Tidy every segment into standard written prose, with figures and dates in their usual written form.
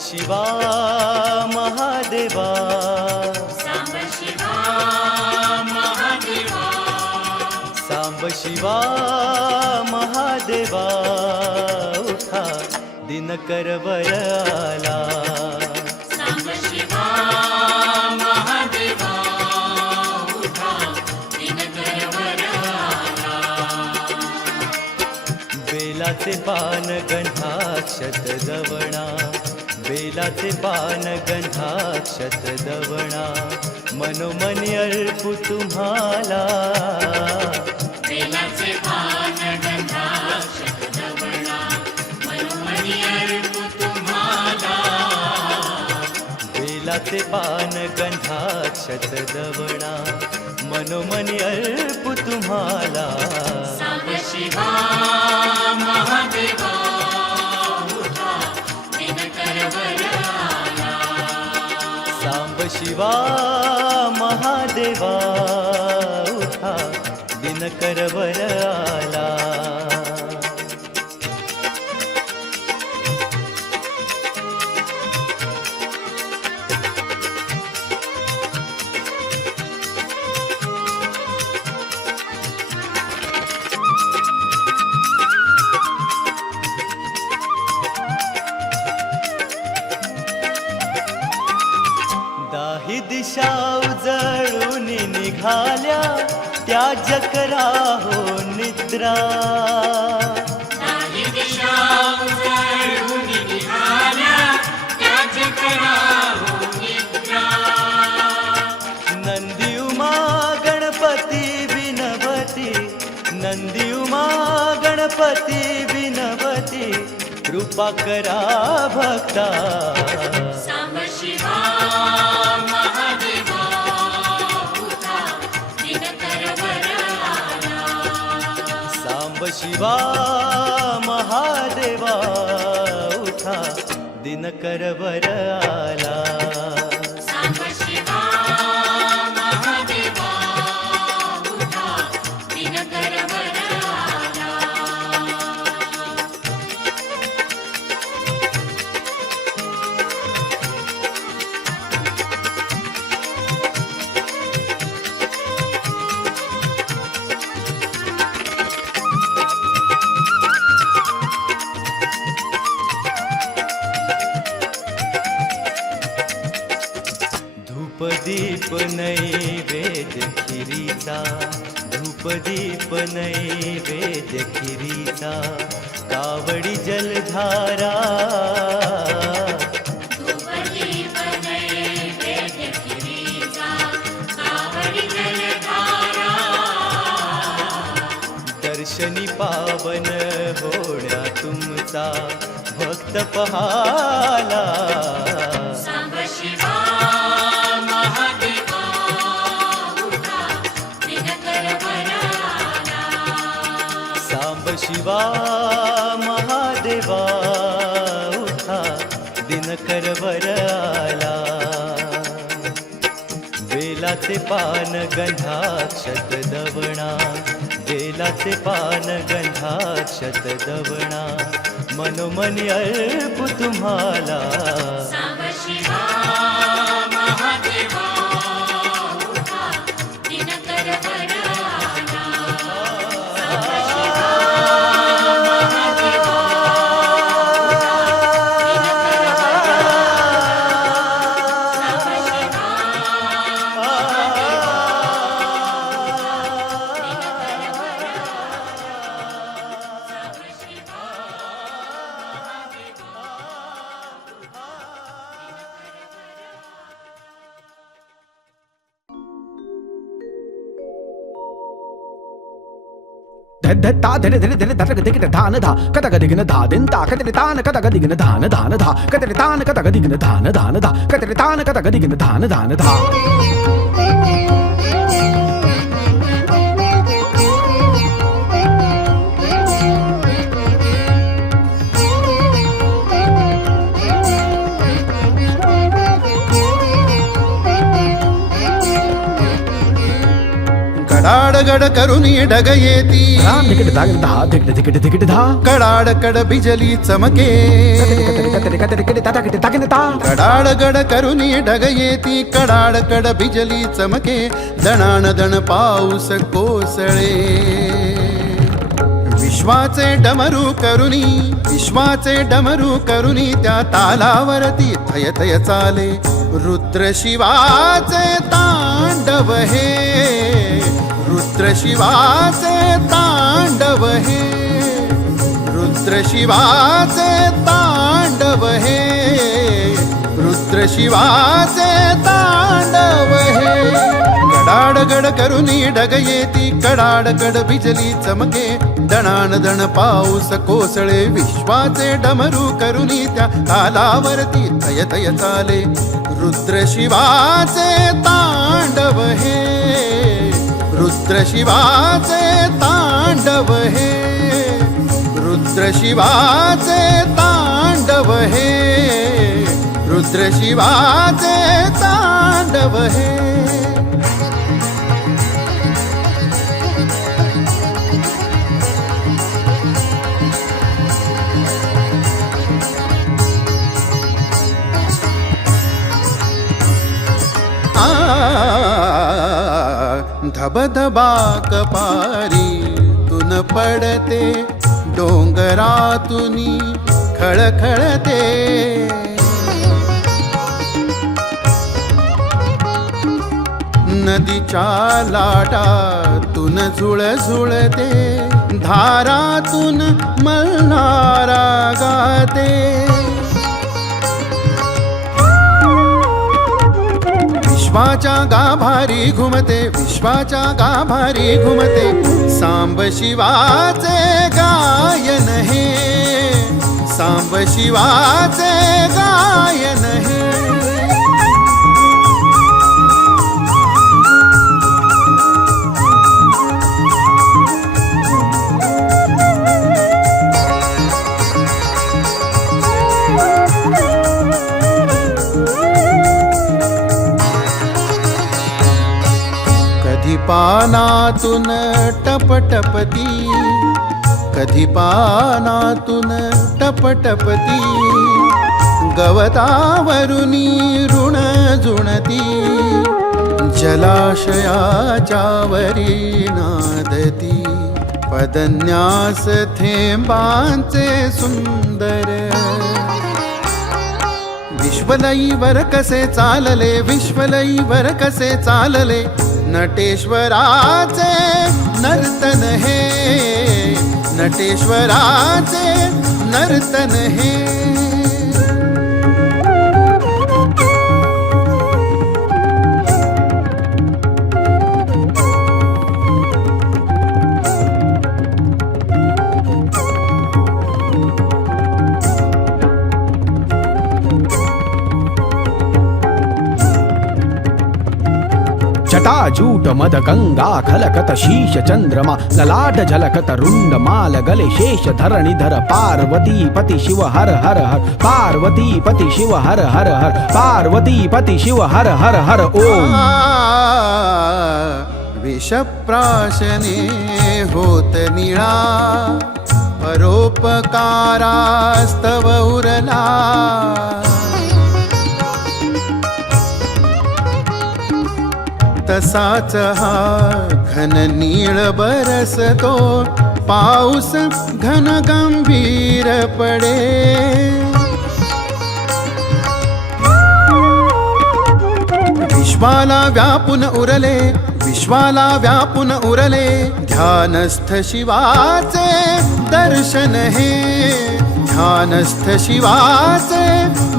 शिवा महादेवा, सांब शिवा महादेवा, सांब शिवा महादेवा, उठा दिनकर वर आला. सांब शिवा महादेवा, उठा दिनकर वर आला. बेलाचे पान गंधाक्षत दवणा, बेलाचे पान गंधाक्षत दवणा, मनोमनी अर्पू तुम्हाला. बेलाचे पान गंधाक्षत दवणा, मनोमनी अर्पू तुम्हाला. बेलाचे पान गंधाक्षत दवणा, मनोमनी अर्पू तुम्हाला. सांब शिवा महादेवा, उठा दिनकर वर आला. सांब शिवा महादेवा, उठा दिनकर वर आला. दाही दिशा उजळून निघाल्या, त्या जकरा हो निद्रा. दाही दिशा उजळून निघाल्या, त्या जकरा हो निद्रा. नंदी उमा गणपती बिनवती, नंदी उमा गणपती बिनवती, कृपा करा भक्ता. सांब शिवा महादेवा, उठा दिनकर वर आला. सांब शिवा महादेवा, उठा दिनकर वर आला. सांब शिवा महादेवा, उठा दिनकर वर आला. धूपदीप नैवेद्य खिरीचा, धूपदीप नैवेद्य खिरीचा, कावडी जलधारा. धूपदीप नैवेद्य खिरीचा, कावडी जलधारा. दर्शनी पावन होण्या तुमचा भक्त पहाला. सांब शिवा महादेवा, उठा दिनकर वर आला. सांब शिवा महादेवा, उठा दिनकर वर आला. बेलाचे पान गंधाक्षत दवणा, बेलाचे पान गंधाक्षत दवणा, मनोमनी अर्पू तुम्हाला. सांब शिवा महादेवा, उठा दिनकर वर आला. सांब शिवा महादेवा, धा धिरे धिरे धिरे धटक दिगिन धान धा कतक दिगिन धा दिन ता कतरे तान कतक दिगिन धान धान धा कतरे तान कतक दिगिन धान धान धा कतरे तान कतक दिगिन धान धान धा. कडाडगड करुनी ढग येती धाम धिकिट धागिन धा धिकिट धिकिट धिकिट धा कडाडकड बिजली चमके कतरी कतरी कतरी ताटाकिट ताकिन ता कडाडगड करुनी ढग येती कडाडकड बिजली चमके दणान दण पाऊस कोसळे विश्वाचे डमरू करुनी त्या तालावरती थय थय चाले रुद्र शिवाचे तांडव हे रुद्र शिवाचे तांडव हे रुद्र शिवाचे तांडव हे रुद्र शिवाचे तांडव हे कडाडगड करुनी ढग येती कडाडकड बिजली चमके दणान दण पाऊस कोसळे विश्वाचे डमरू करुनी त्या तालावरती थय थय चाले रुद्र शिवाचे तांडव हे रुद्र शिवाचे तांडव हे रुद्र शिवाचे तांडव हे रुद्र शिवाचे तांडव हे धबधबा कपारी तुन पडते डोंगरातुनी खळखळते नदीच्या लाटातून झुळझुळते धारातून मल्हारा गाते विश्वाच्या गाभारी घुमते सांब शिवाचे गायन हे सांब शिवाचे गायन हे पानातून टपटपती कधी पानातून टपटपती गवतावरुनी ऋण जुणती जलाशयाच्या वरी नादती पदन्यास थेंबांचे सुंदर विश्वलयीवर कसे चालले नटेश्वराचे नर्तन हे नटेश्वराचे नर्तन हे जटाजूट मद गंगा खलकत शीश चंद्रमा ललाट झलकत रुंड माल गले शेष धरणीधर पार्वती पति शिव हर हर हर पार्वती पति शिव हर हर हर पार्वती पति शिव हर हर हर ओम विषप्राशने होत निळा परोपकारास्तव उरला तसाच हा घन नीळ बरसतो पाऊस घन गंभीर पडे विश्वाला व्यापून उरले ध्यानस्थ शिवाचे दर्शन हे ध्यानस्थ शिवाचे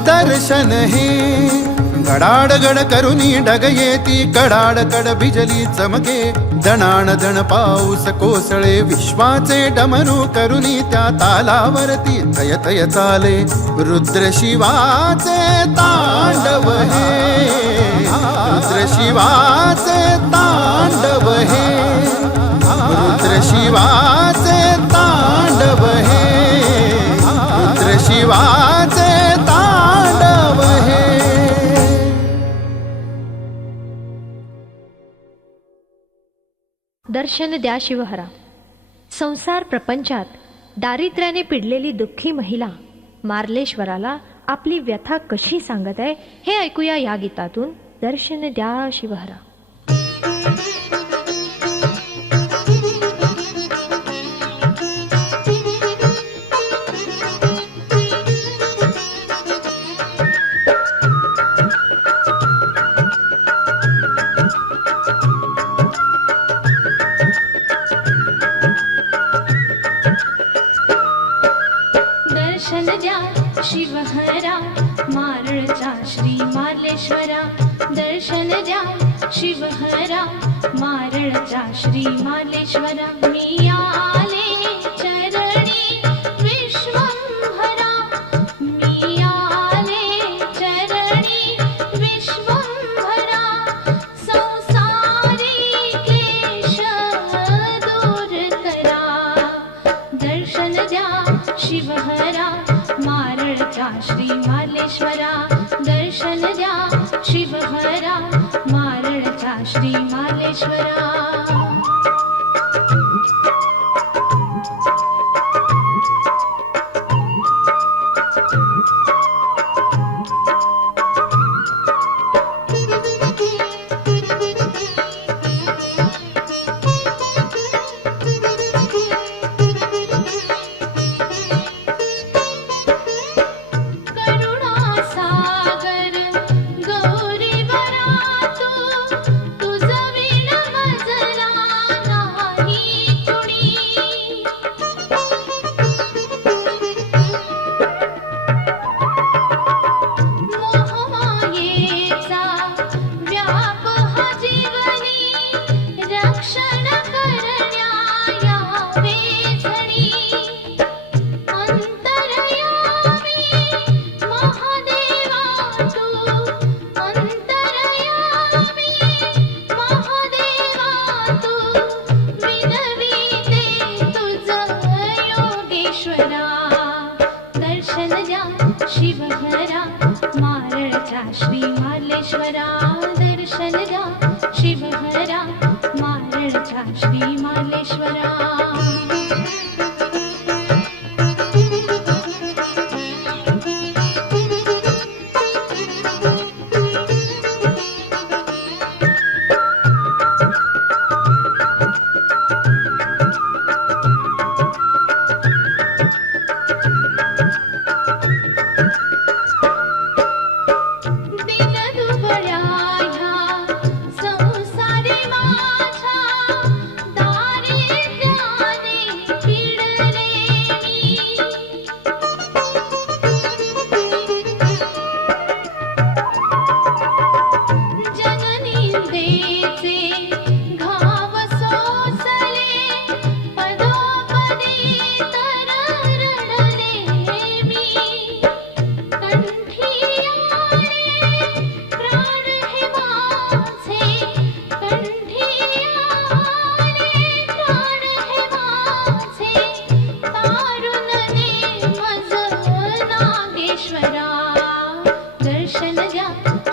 दर्शन हे गडाडगड करुनी ढग येती कडाडकड बिजली चमके दणाण दण पाऊस कोसळे विश्वाचे डमरू करुनी त्या तालावरती थय थय चाले रुद्र शिवाचे तांडव हे रुद्र शिवाचे तांडव हे रुद्र शिवाचे तांडव हे रुद्र शिवाचे तांडव हे दर्शन द्या शिवहरा. संसार प्रपंचात दारिद्र्याने पिडलेली दुःखी महिला मार्लेश्वराला आपली व्यथा कशी सांगत आहे हे ऐकूया या गीतातून. दर्शन द्या शिवहरा. दर्शन द्या शिवहरा मारळचा श्री मार्लेश्वरा. दर्शन द्या शिवहरा मारळचा श्री मार्लेश्वरा. मी आले चरणी विश्वंभरा. मी आले चरणी विश्वंभरा. संसारी क्लेश दूर करा. दर्शन द्या शिवहरा मारळचा श्री मार्लेश्वरा. दर्शन द्या शिवहरा मारळचा श्री मार्लेश्वरा. दर्शन द्या शिवहरा मारळचा श्री मार्लेश्वरा. दर्शन द्या शिवहरा मारळचा श्री मार्लेश्वरा.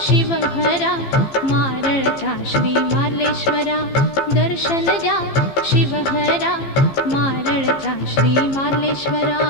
शिवहरा मारळचा श्री मार्लेश्वरा. दर्शन द्या शिवहरा मारळचा श्री मार्लेश्वरा.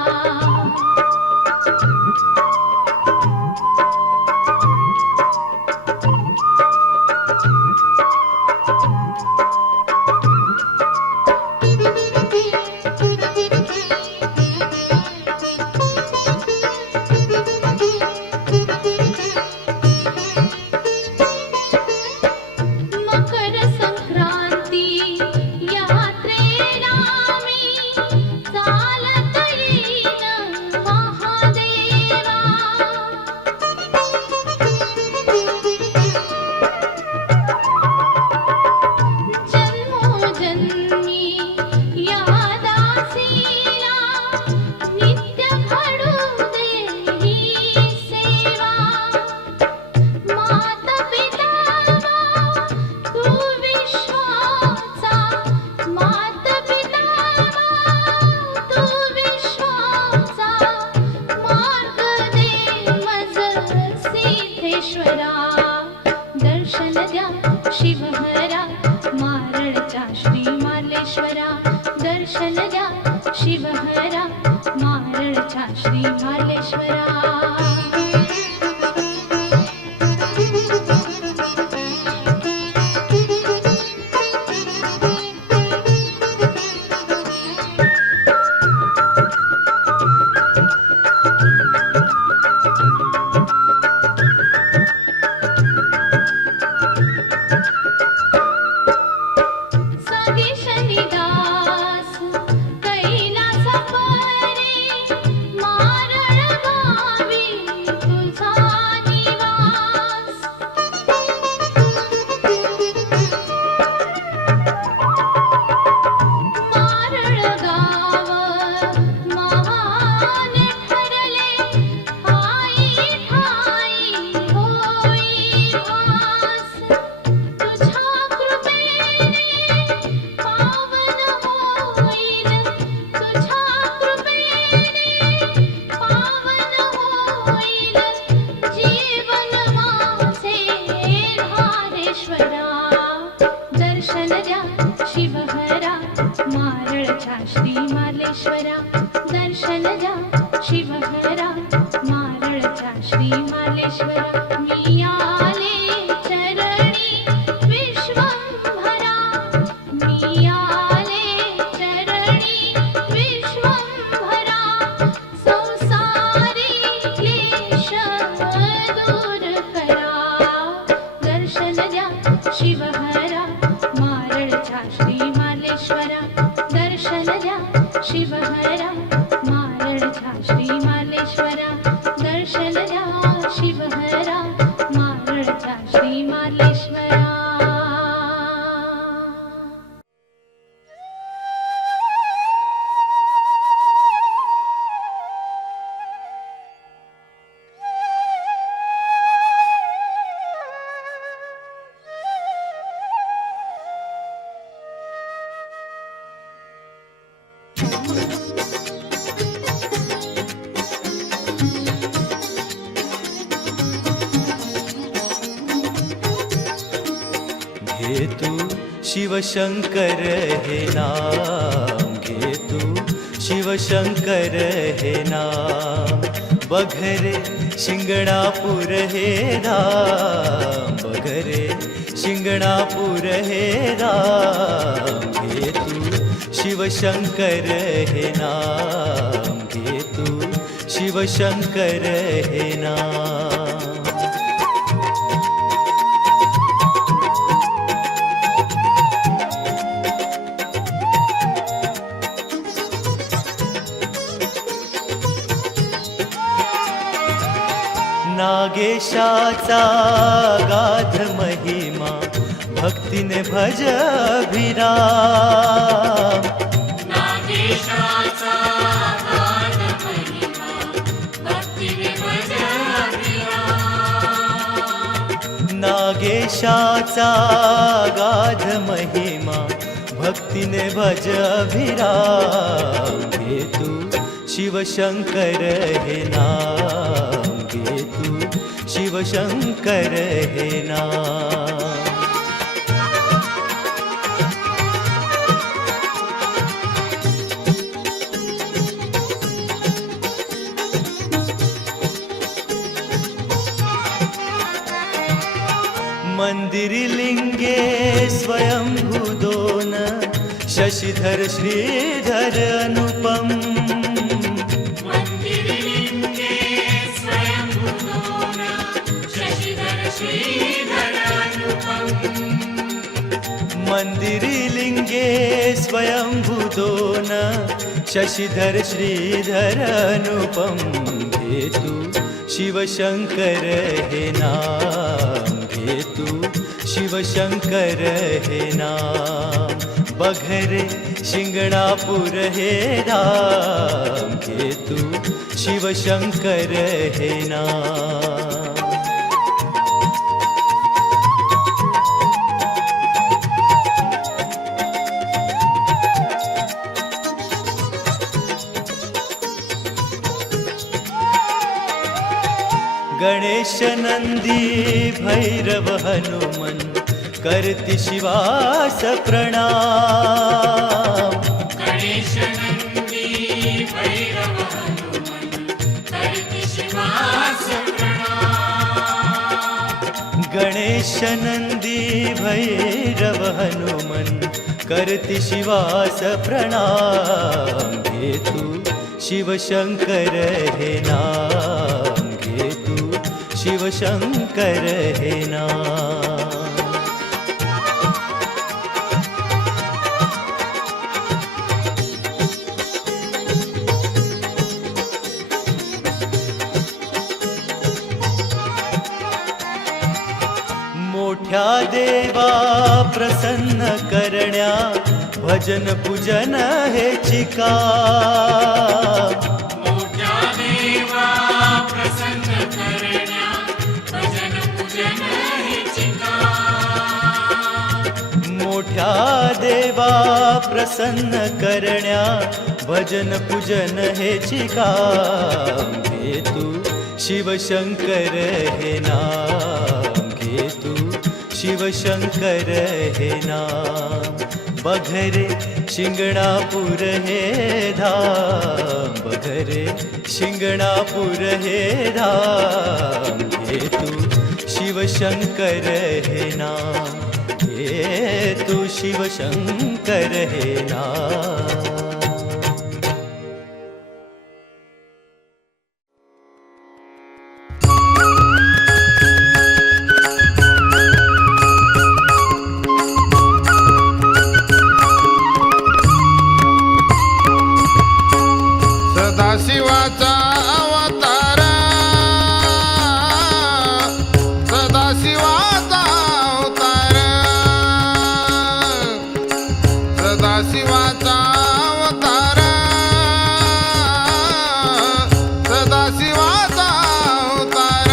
शिवहरा मारळचा श्री मालेश्वरा दर्शन द्या शिवहरा मारळचा श्री मालेश्वरा मी आले चरणी विश्वंभरा मी आले चरणी विश्वंभरा संसारी क्लेश दूर करा दर्शन द्या शिवहरा मारळचा श्री मालेश्वरा दर्शन द्या शिवहरा मारळचा श्री मालेश्वरा दर्शन द्या शिवहरा मारळचा श्री मालेश्वरा घे तू शिवशंकर हे नाम घे तू शिवशंकर हे नाम बघरे शिंगणापूर हे राम बघरे शिंगणापूर हे राम घे तू शिवशंकर हे नाम घे तू शिवशंकर हे नाम नागेशाचा गाध महिमा भक्तीने भज अभिराम नागेशाचा गाढ महिमा भक्तीने भज अभिराम नागेशाचा गाध महिमा भक्तीने भज अभिराम घे तू शिवशंकर हे नाम घे तू शिवशंकर हे नाम मंदिरी लिंगे स्वयंभू दोन शशिधर श्रीधर अनुपम मंदिरलिंगे स्वयंभू दोन शशिधर श्रीधर अनुपम मंदिरी लिंगे स्वयंभू दोन शशिधर श्रीधर अनुपम घे तू शिवशंकर हे नाम घे तू शिवशंकर हे नाम बघरे शिंगणापूर हे राम घे तू शिवशंकर हे नाम गणेश नंदी भैरव हनुमन करती शिवास प्रणाम गणेश नंदी भैरव हनुमन करती शिवास प्रणाम गणेश नंदी भैरव हनुमन करती शिवास प्रणाम घे तू शिवशंकर हे नाम घे तू शिवशंकर हे नाम मोठ्या देवा प्रसन्न करण्या भजन पूजन हेची काम मोठ्या देवा प्रसन्न करण्या भजन पूजन हेची काम मोठ्या देवा प्रसन्न करण्या भजन पूजन हेची काम घे तू शिवशंकर हे नाम घे तू शिवशंकर हे नाम बघरे शिंगणापूर हे धाम, बघरे शिंगणापूर हे धाम, हे तू शिवशंकर हे नाम, हे तू शिवशंकर हे नाम. सदाशिवाचा अवतार, सदाशिवाचा अवतार, सदाशिवाचा अवतार, सदाशिवाचा अवतार.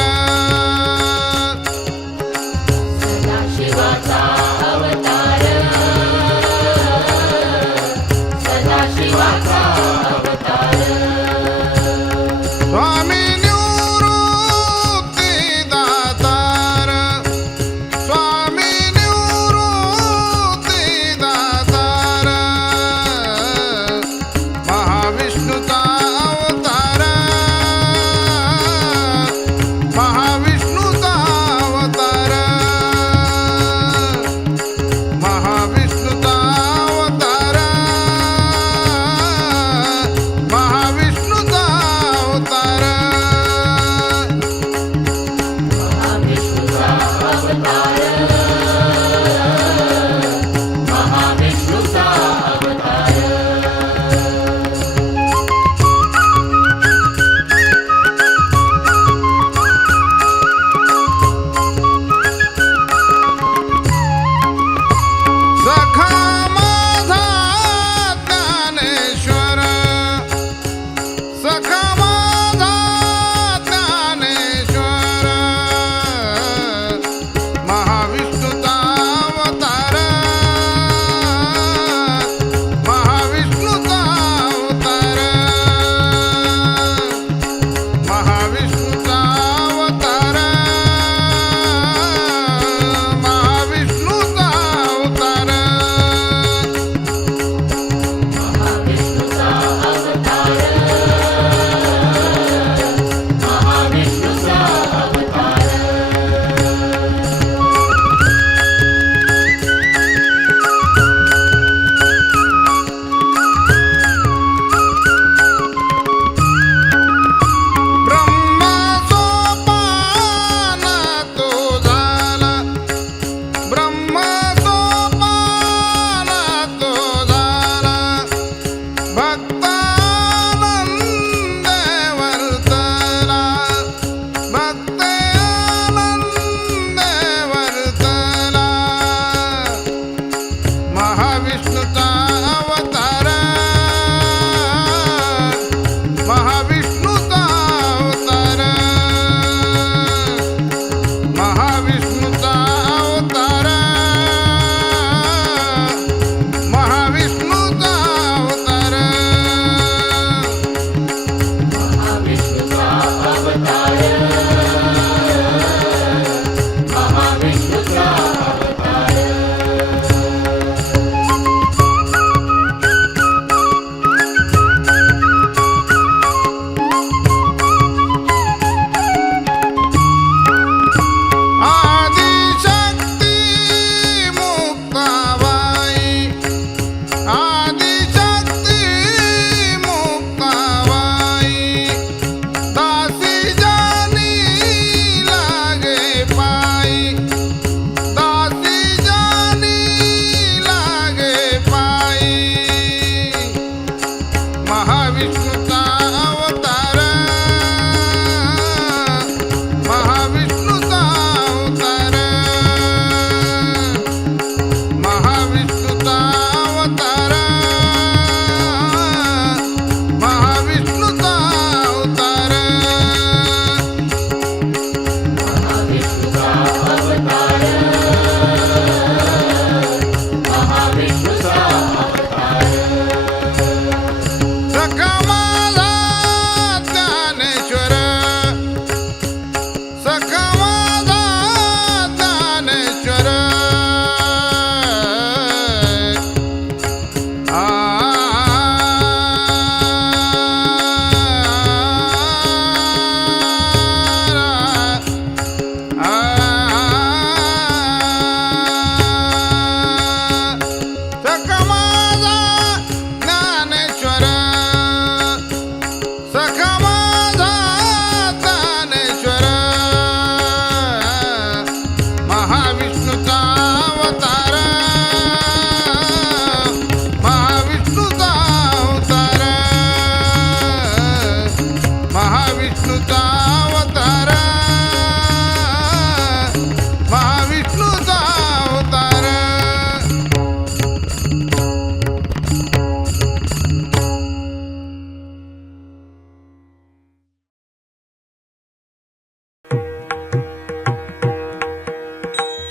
सदाशिवाचा अवतार, सदाशिवाचा अवतार. स्वामी निवृत्ती दातार, स्वामी निवृत्ती दातार, महाविष्णूचा अवतार, महाविष्णूचा अवतार, महाविष्णूचा अवतार, महाविष्णूचा अवतार. महाविष्णूचा अवतार, महाविष्णूचा अवतार. सखा माझा ज्ञानेश्वर, सखा माझा ज्ञानेश्वर, महाविष्णू महाविष्णूचा अवतार महाविष्णूचा अवतार महाविष्णूचा अवतार महाविष्णूचा अवतार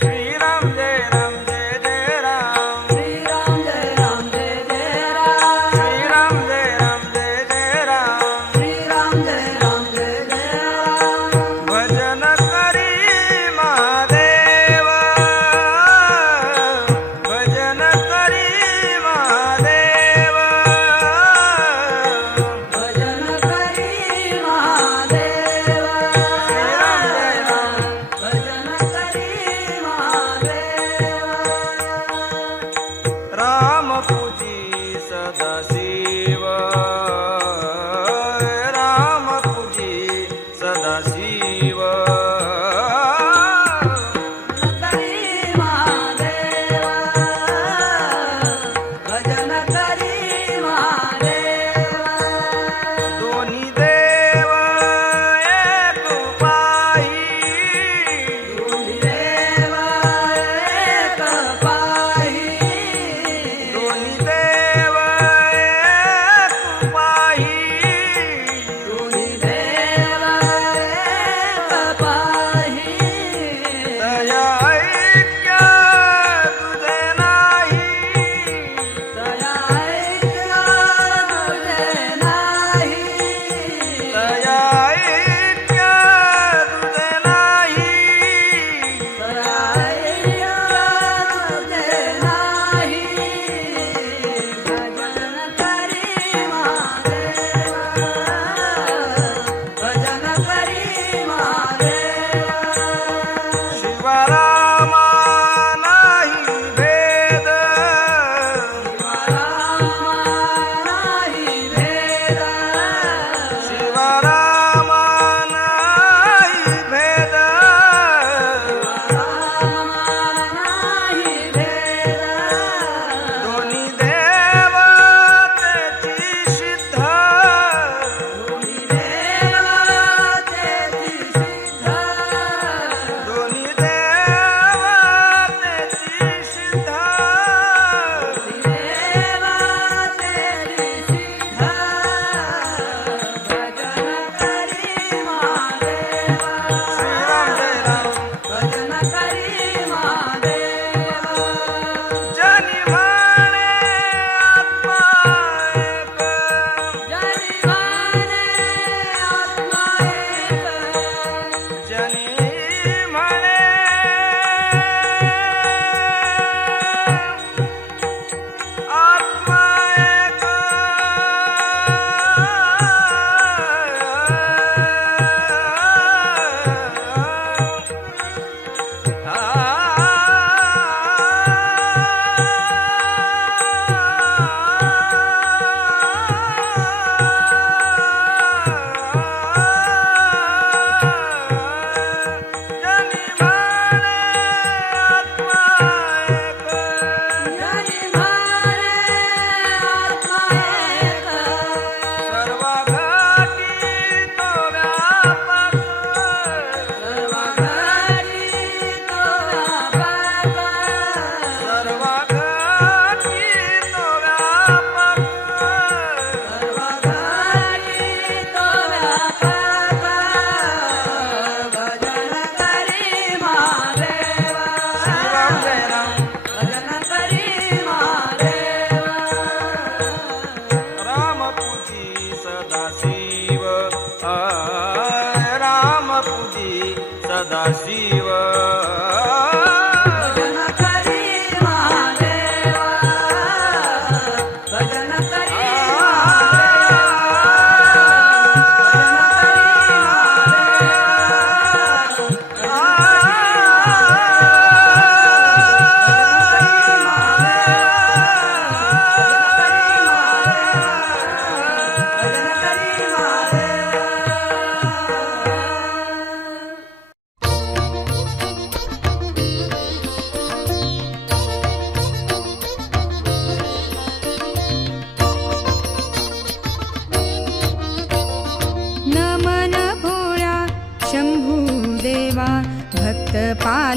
श्रीराम जय राम जय जय राम श्रीराम जय राम जय जय राम श्रीराम जय राम जय जय राम श्रीराम जय राम जय जय राम भजन करी महादेव भजन करी महादेव भजन करी महादेव श्रीराम जय राम भजन करी राम पूजी सदाशिव राम पूजी सदाशिव करी महादेव भजन करी महादेव दोन्ही देव एक पायी दोन्ही देव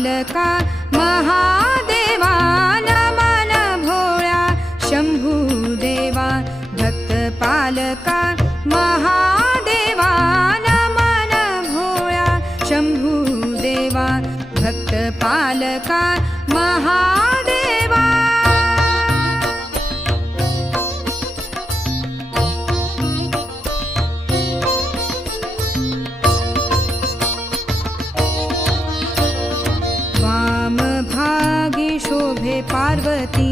पालका महादेवा नमन भोळ्या शंभूदेवा भक्त पालका महादेवा नमन भोळ्या शंभूदेवा भक्त पालका महादेवा वाम भागी शोभे पार्वती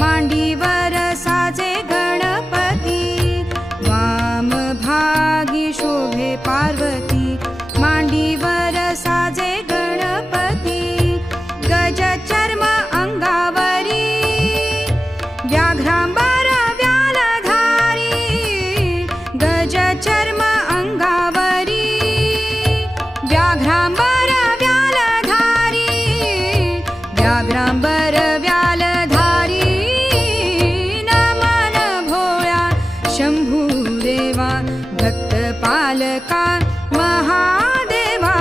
मांडीवर साजे गणपती वाम भागी शोभे पार्वती मांडीवर साजे गणपती गज चर्म अंगावरी व्याघ्रांबर व्यालधारी गज चर्म अंगावरी व्याघ्रांबर व्यालधारी व्याघ्रांबर व्यालधारी नमन भोळ्या शंभूदेवा भक्त पालका महादेवा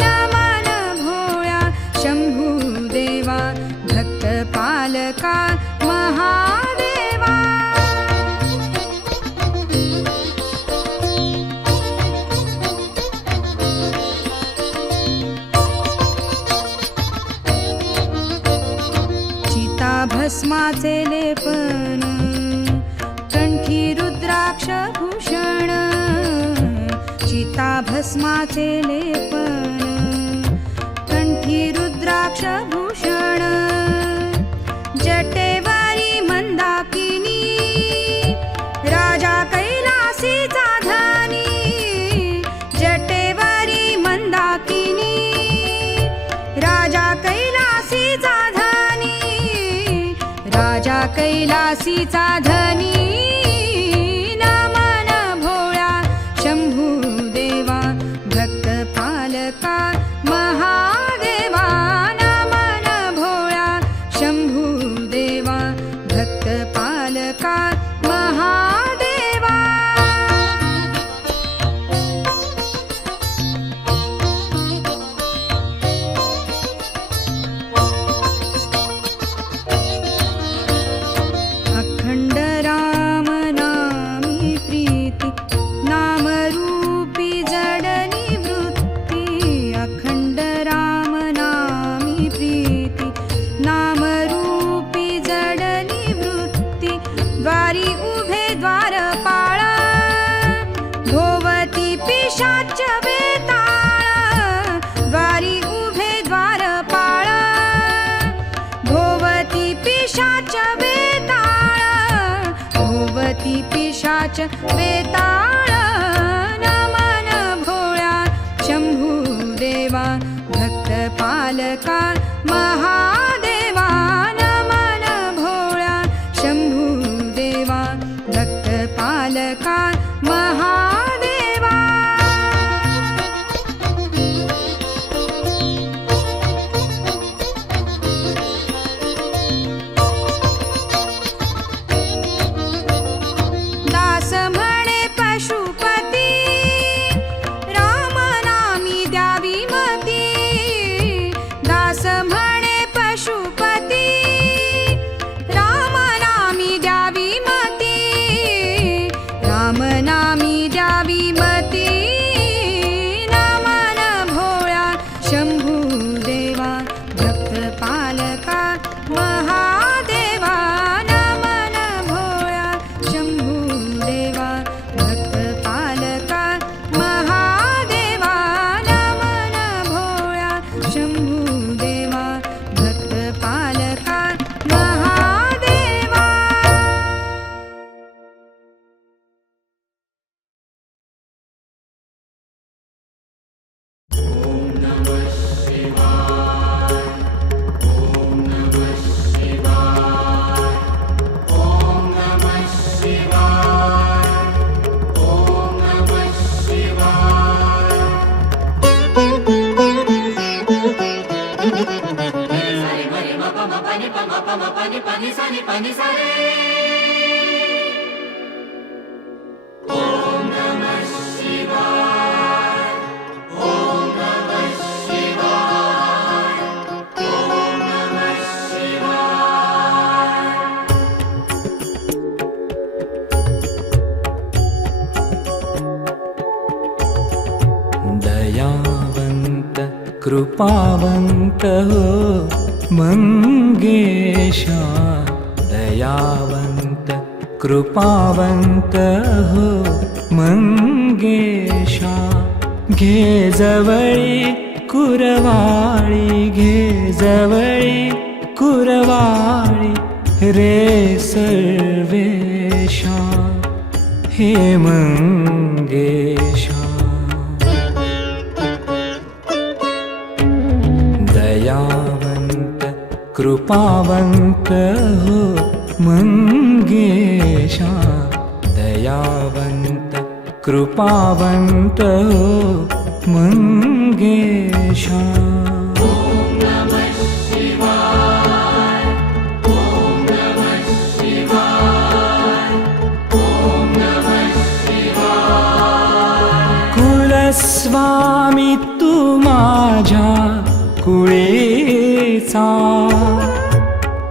नमन भोळ्या शंभूदेवा भक्त पालका महादेवा चिता भस्माचे लेपन कंठी रुद्राक्ष भूषण चिता भस्माचे लेपन कंठी रुद्राक्ष भूषण जटेवारी मंदाकिनी राजा कैलासीचा धनी जटेवारी मंदाकिनी राजा कैलासीचा धनी राजा कैलासीचा धनी नमन भोळ्या शंभूदेवा भक्त पालका महादेवा नमन भोळ्या शंभूदेवा भक्त पालका महादेवा अखंड राम नामी प्रीती नामरूपी जडनी वृत्ती अखंड राम नामी प्रीती नामरूपी जडनी वृत्ती द्वारी उभे द्वारपाळ भोवती पिशाच बेताळ द्वारी उभे द्वारपाळ भोवती पिशाच बेताळ भोवती पिशाच बेताळ नमन भोळ्या शंभूदेवा भक्त पालका महादेवा नमन भोळ्या शंभूदेवा भक्त पालका महादेवा दास म्हणे पशुपती राम नामी द्यावी मती दास म्हणे पशुपती राम नामी द्यावी मती राम नामी द्यावी मती नमन भोळ्या शंभूदेवा भक्त पालका महादेवा नमन भोळ्या शंभूदेवा भक्त पालका महादेवा नमन भोळ्या शंभूदेवा भक्त पालका महादेवा कृपावंत हो मंगेशा, दयावंत कृपावंत हो मंगेशा. घे जवळी कुरवाळी, घे जवळी कुरवाळी रे सर्वेशा, हे मंगेशा. दयावंत कृपावंत हो मंगेशा, दयावंत कृपावंत हो मंगेशा. कुलस्वामी तू माझ्या कुळेचा,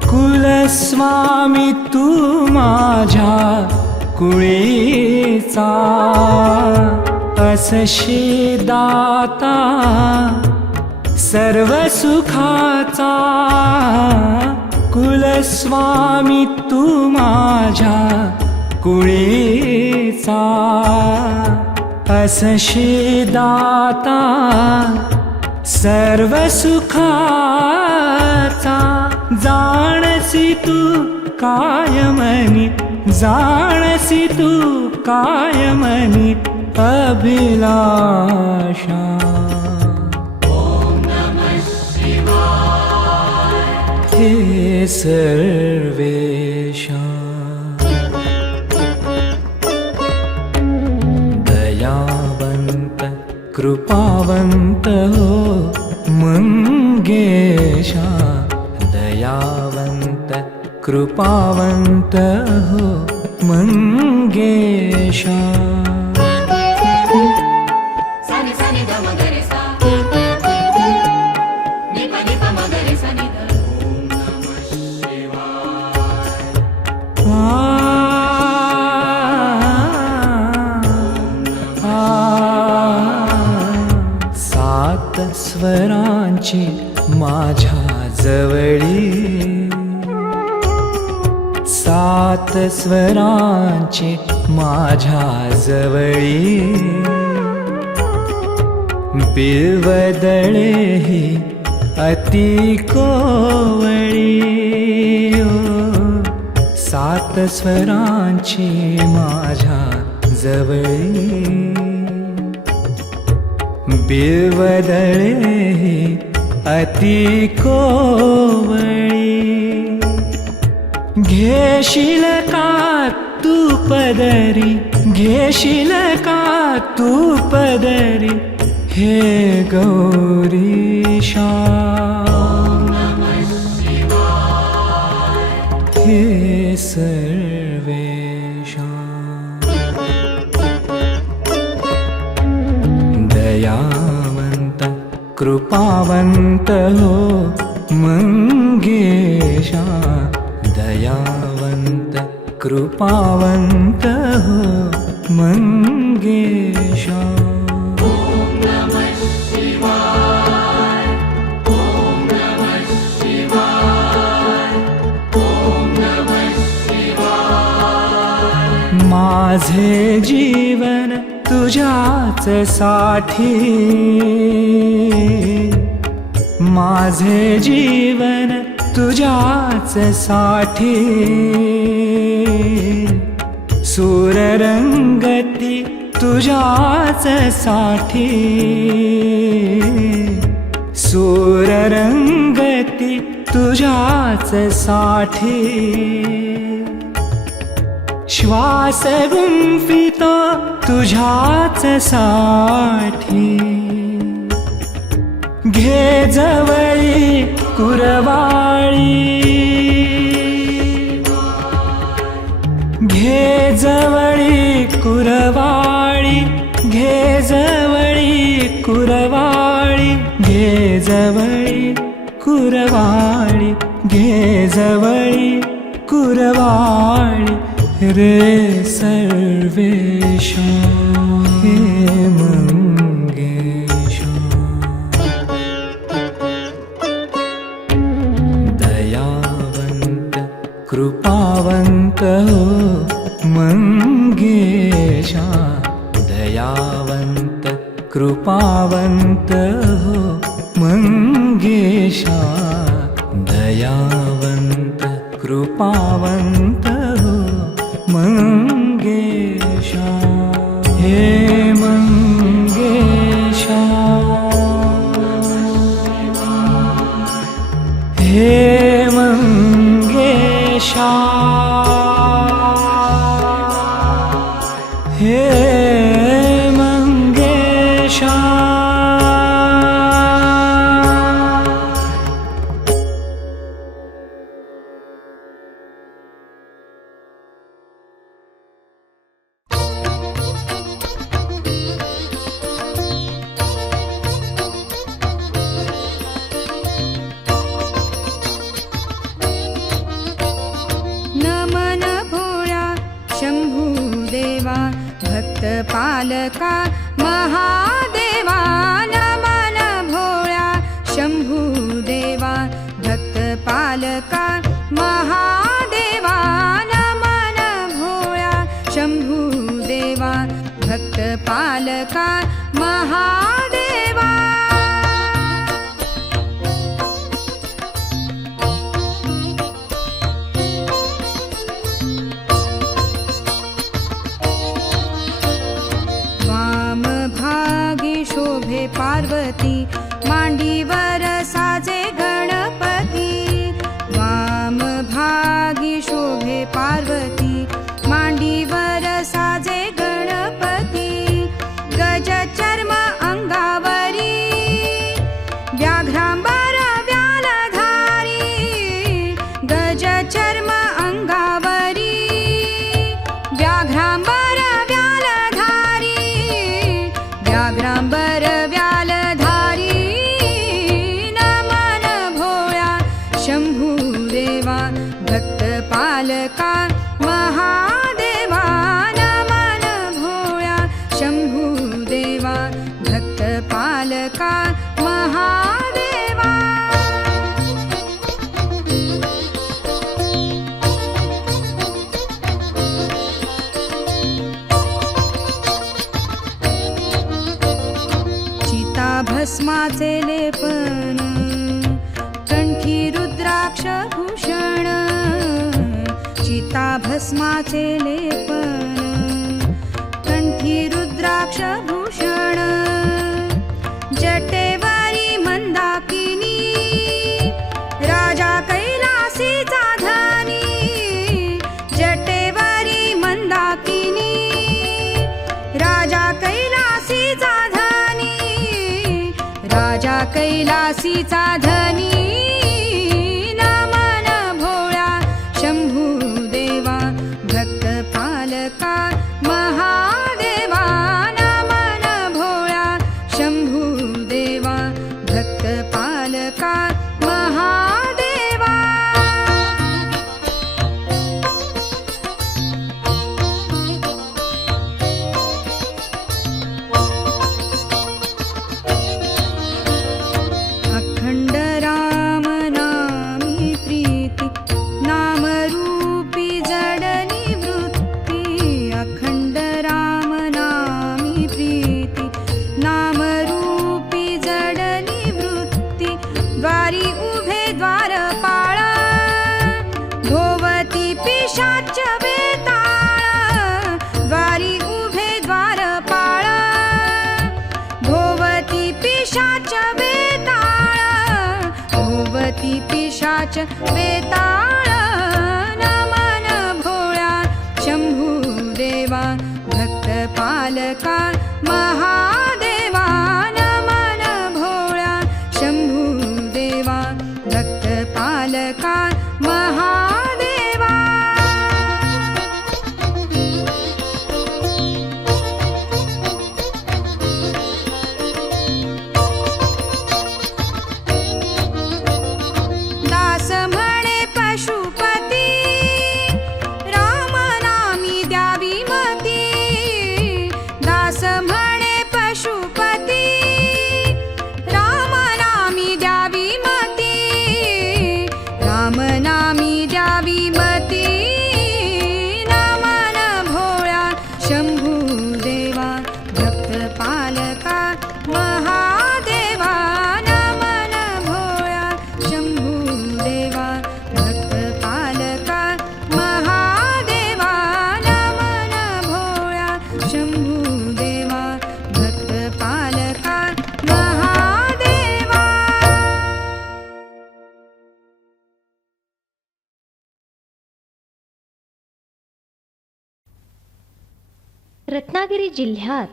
कुलस्वामी तू माझ्या कुळेचा. असशी दाता सर्व सुखाचा, कुलस्वामी तू माझ्या कुळेचा. असशी दाता सर्व सुखाचा. जाणसी तू कायमनी, जाणसी तू कायमनी अभिलाषा. हे सर्वेशा. दयावंत कृपावंत हो मंगेशा, दयावंत कृपावंत हो मंगेशा. Sani sani da magare sa, ni pa magare sa ni da. Om Namah Shivaya. सात स्वरांची माझ्या जवळी, सात स्वरांची माझ्या जवळी. बिल्वदळेही अति कोवळी, सात स्वरांची माझ्या जवळी. बिल्वदळेही अति कोवळी. घेशील का तू पदरी, घेशील का तू पदरी हे गौरीशा. हे सर्वेशा. दयावंत कृपावंत हो मंगेशा, दयावंत कृपावंत हो मंगेशा. माझे जीवन तुझ्याच साठी, माझे जीवन तुझ्याच साठी. सूररंगती तुझ्याच साठी, सूररंगती तुझ्याच साठी. श्वास गुंफितो तुझ्याच साठी. घे जवळी कुरवाळी, घे जवळी कुरवाळी, घे जवळी कुरवाळी, घे जवळी कुरवाळी, घे जवळी कुरवाळी रे सर्वेशा. हे मंगेशा. कृपावंत हो मंगेशा दयावंत कृपावंत हो मंगेशा दयावंत कृपावंत हो मंगेशा हे मंगेशा हे मंगेशा हे मंगेशा नमन भोळ्या शंभूदेवा भक्तपालका महादेवा नमन भोळ्या शंभूदेवा भक्तपालका महादेवा नमन भोळ्या शंभूदेवा भक्तपालका महादेवा वामभागी शोभे पार्वती मांडीवर साजे गणपती वामभागी शोभे पार्वती मांडीवर साजे गणपती गजचर्म अंगावरी व्याघ्रांबर व्यालधारी गजचर्म अंगावरी व्याघ्रांबर व्यालधारी व्याघ्रांबर व्यालधारी नमन भोळ्या शंभूदेवा भक्तपालका महादेवा नमन भोळ्या शंभूदेवा भक्तपालका महादेवा चिताभस्माचे लेपन कंठी रुद्राक्ष भूषण चिताभस्माचे लेपन कंठी रुद्राक्ष भूषण जटेवारी मंदाकिनी राजा कैलासीचा धनी जटेवारी मंदाकिनी राजा कैलासीचा धनी राजा कैलासीचा धनी नमन भोळ्या शंभूदेवा भक्तपालका महादेवा नमन भोळ्या शंभूदेवा भक्तपालका महादेवा अखंड राम नामी प्रीती नामरूपी जडनी वृत्ती अखंड राम नामी प्रीती नामरूपी जडनी वृत्ती द्वारी उभे द्वारपाळ भोवती पिशाच बेताळ द्वारी उभे द्वारपाळ भोवती पिशाच बेताळ भोवती पिशाच बेताळ नमन भोळ्या शंभूदेवा भक्तपालका महादेवा नमन भोळ्या शंभूदेवा भक्तपालका महादेवा दास म्हणे पशुपती राम नामी द्यावी मती दास म्हणे पशुपती राम नामी द्यावी मती राम नामी द्यावी मती रत्नागिरी जिल्ह्यात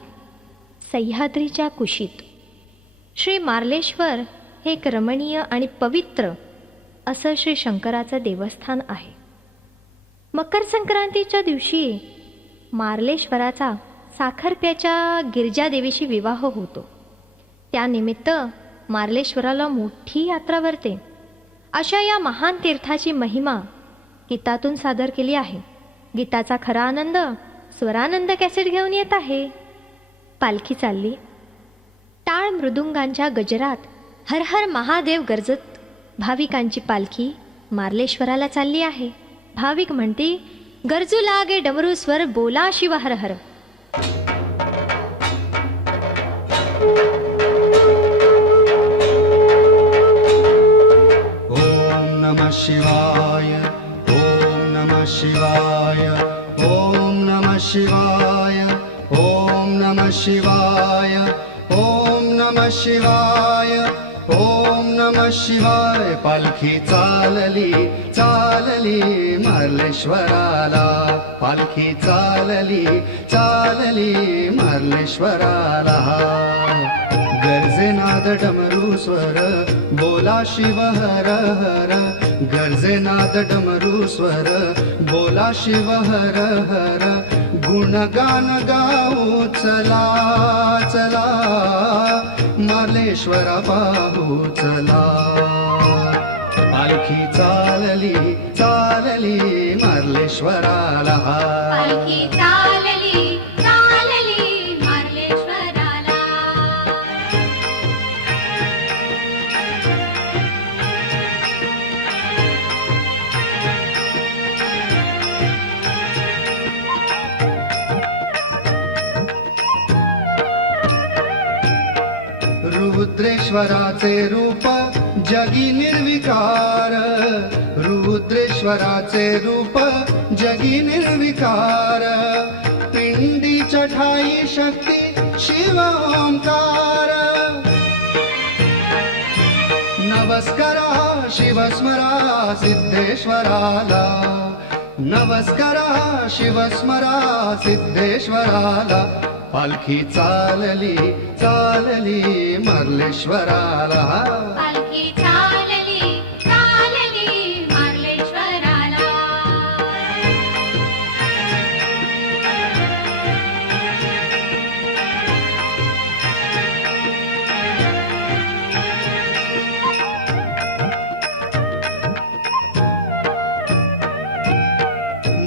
सह्याद्रीच्या कुशीत श्री मार्लेश्वर हे एक रमणीय आणि पवित्र असं श्री शंकराचं देवस्थान आहे. मकर संक्रांतीच्या दिवशी मार्लेश्वराचा साखरप्याच्या गिरजादेवीशी विवाह होतो. त्यानिमित्त मार्लेश्वराला मोठी यात्रा भरते. अशा या महान तीर्थाची महिमा गीतातून सादर केली आहे. गीताचा खरा आनंद स्वरानंद कॅसेट घेऊन येत आहे. पालखी चालली. टाळ मृदुंगांच्या गजरात हर हर महादेव गरजत भाविकांची पालखी मार्लेश्वराला चालली आहे. भाविक म्हणते, गरजू लागे डमरू स्वर बोला शिव हर हर. ओम नमः शिवाय, ओम नमः शिवाय, ओम नमः शिवाय, ओम नमः शिवाय, ओम नमः शिवाय, ओम नमः शिवाय. पालखी चालली चालली मार्लेश्वराला, पालखी चालली चालली मार्लेश्वराला. गरजे नाद डमरू स्वर बोला शिव हर हर, गरजे नाद डमरू स्वर बोला शिव हर हर. गुणगान गाऊ चला चला मार्लेश्वर पाहू चला. पालखी चालली चालली मार्लेश्वराला, पालखी चालली चालली मार्लेश्वराला. रुद्रेश्वराचे रूप जगी निर्विकार, रुद्रेश्वराचे रूप जगी निर्विकार. पिंडीच्या ठाई शक्ती शिव ओंकार. नमस्कारा शिवस्मरा सिद्धेश्वराला, नमस्कारा शिवस्मरा सिद्धेश्वराला. पालखी चालली चालली मार्लेश्वराला, पालखी चालली चालली मार्लेश्वराला.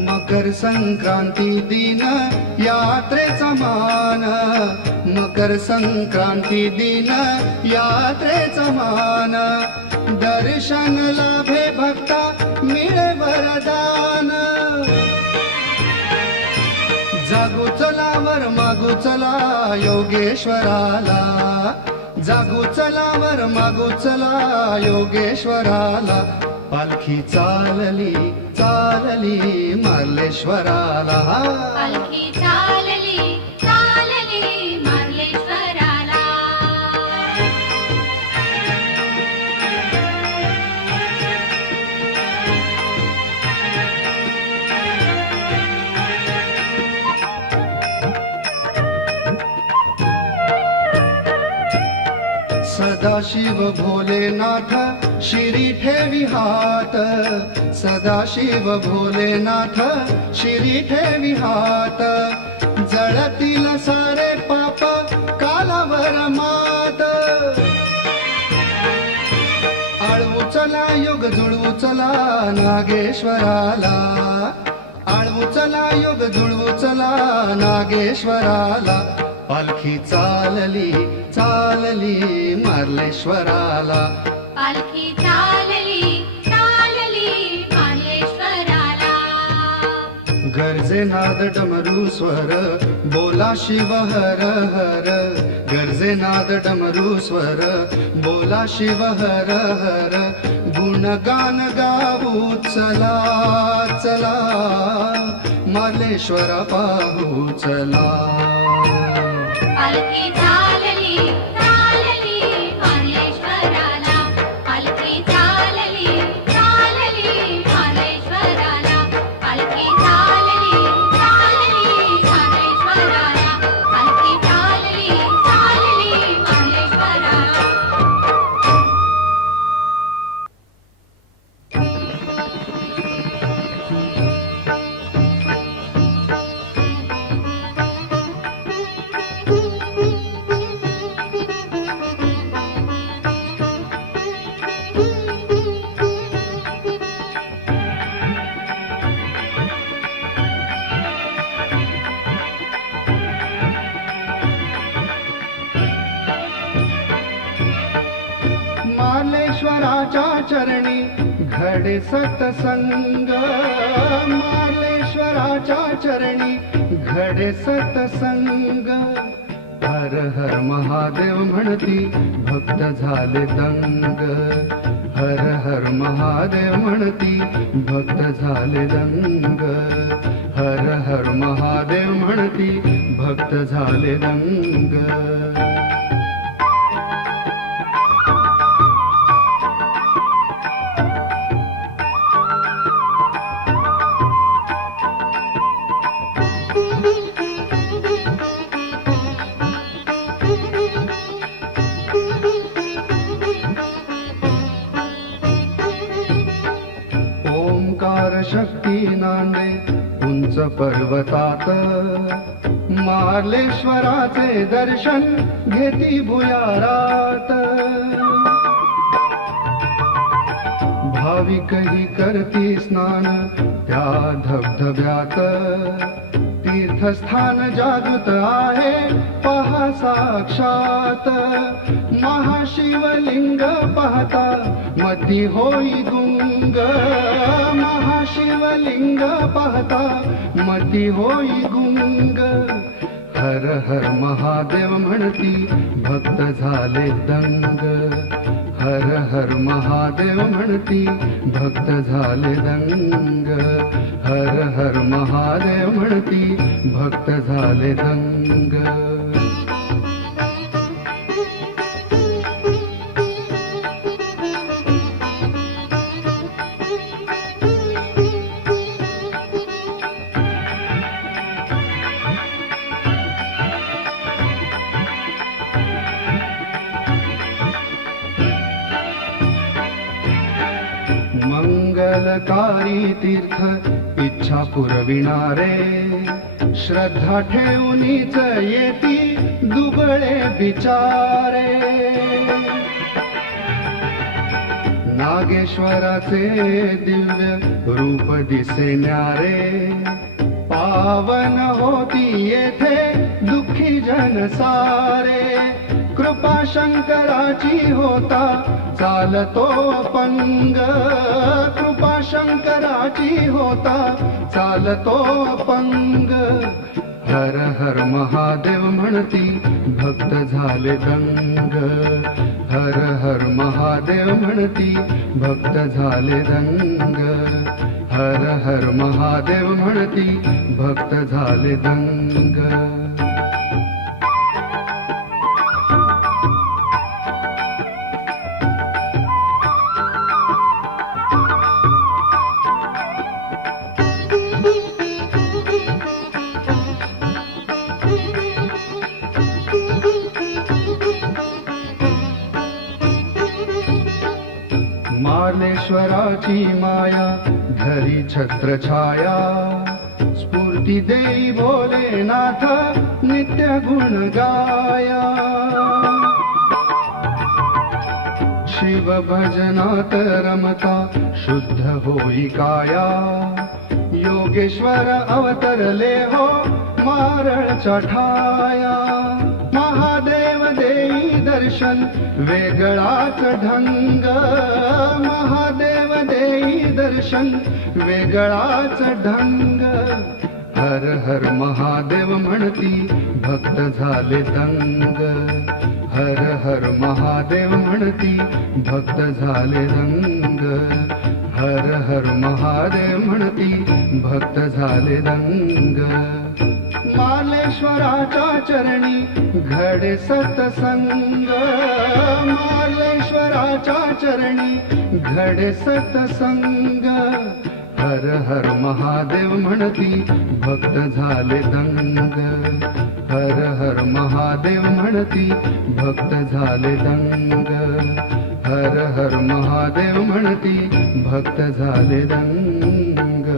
मकर संक्रांती दिन यात्रेचा मान, मकर संक्रांती दिन यात्रेचा मान. दर्शन लाभे भक्ता मिळे वरदान. जागू चला वर मागू चला योगेश्वराला, जागू चला वर मागू चला योगेश्वराला. पालखी चालली चालली मार्लेश्वराला, पालखी चालली चालली मार्लेश्वराला. सदाशिव भोलेनाथ शिरी ठेवी हात, सदाशिव भोलेनाथ शिरी ठेवी हात. जळतील सारे पाप कालावर मात. आळवू चला योग जुळवू चला नागेश्वराला, आळवू चला योग जुळवू चला नागेश्वराला. पालखी चालली चालली मार्लेश्वराला, पालखी चालली चालली मार्लेश्वराला. गरजे नाद डमरू स्वर बोला शिव हर हर, गरजे नाद डमरू स्वर बोला शिव हर हर. गुणगान गाऊ चला चला मार्लेश्वर पाहू चला. पालखी चालली चालली मार्लेश्वराला, पालखी चालली चालली मार्लेश्वराला, पालखी चालली चालली मार्लेश्वराला. मार्लेश्वराच्या चरणी घडे सतसंग, मार्लेश्वराच्या चरणी घडे सतसंग. हर हर महादेव म्हणती भक्त झाले दंग, हर हर महादेव म्हणती भक्त झाले दंग, हर हर महादेव म्हणती भक्त झाले दंग. शक्ती नांदे उंच पर्वतात, मार्लेश्वराचे दर्शन घेती भुयारात. भाविकही करती स्नान त्या धबधब्यात, तीर्थस्थान जागृत आहे पहा साक्षात. महाशिवलिंग पाहता मती होई गुंग, महाशिवलिंग पाहता मती होई गुंग. हर हर महादेव म्हणती भक्त झाले दंग, हर हर महादेव म्हणती भक्त झाले दंग, हर हर महादेव म्हणती भक्त झाले दंग. मंगलकारी तीर्थ इच्छा पुरविणारे, श्रद्धा ठेवूनीच येती दुबळे बिचारे. नागेश्वराचे दिव्य रूप दिसे न्यारे, पावन होती येथे दुःखी जन सारे. कृपा शंकराची होता चालतो अपंग, कृपा शंकराची होता चालतो अपंग. हर हर महादेव म्हणती भक्त झाले दंग, हर हर महादेव म्हणती भक्त झाले दंग, हर हर महादेव म्हणती भक्त झाले दंग. मार्लेश्वराची माया धरी छत्रछाया, स्फूर्ती देई भोलेनाथ नित्य गुण गाया. शिव भजनात रमता शुद्ध होई काया, योगेश्वर अवतरले हो मारळच्या ठाया. महादेव देई दर्शन वेगळाच ढंग, महादेव देई दर्शन वेगळाच ढंग. हर हर महादेव म्हणती भक्त झाले दंग, हर हर महादेव म्हणती भक्त झाले दंग, हर हर महादेव म्हणती भक्त झाले दंग. मार्लेश्वराच्या चरणी घडे सतसंग, मार्लेश्वराच्या चरणी घडे सतसंग. हर हर महादेव म्हणती भक्त झाले दंग, हर हर महादेव म्हणती भक्त झाले दंग, हर हर महादेव म्हणती भक्त झाले दंग.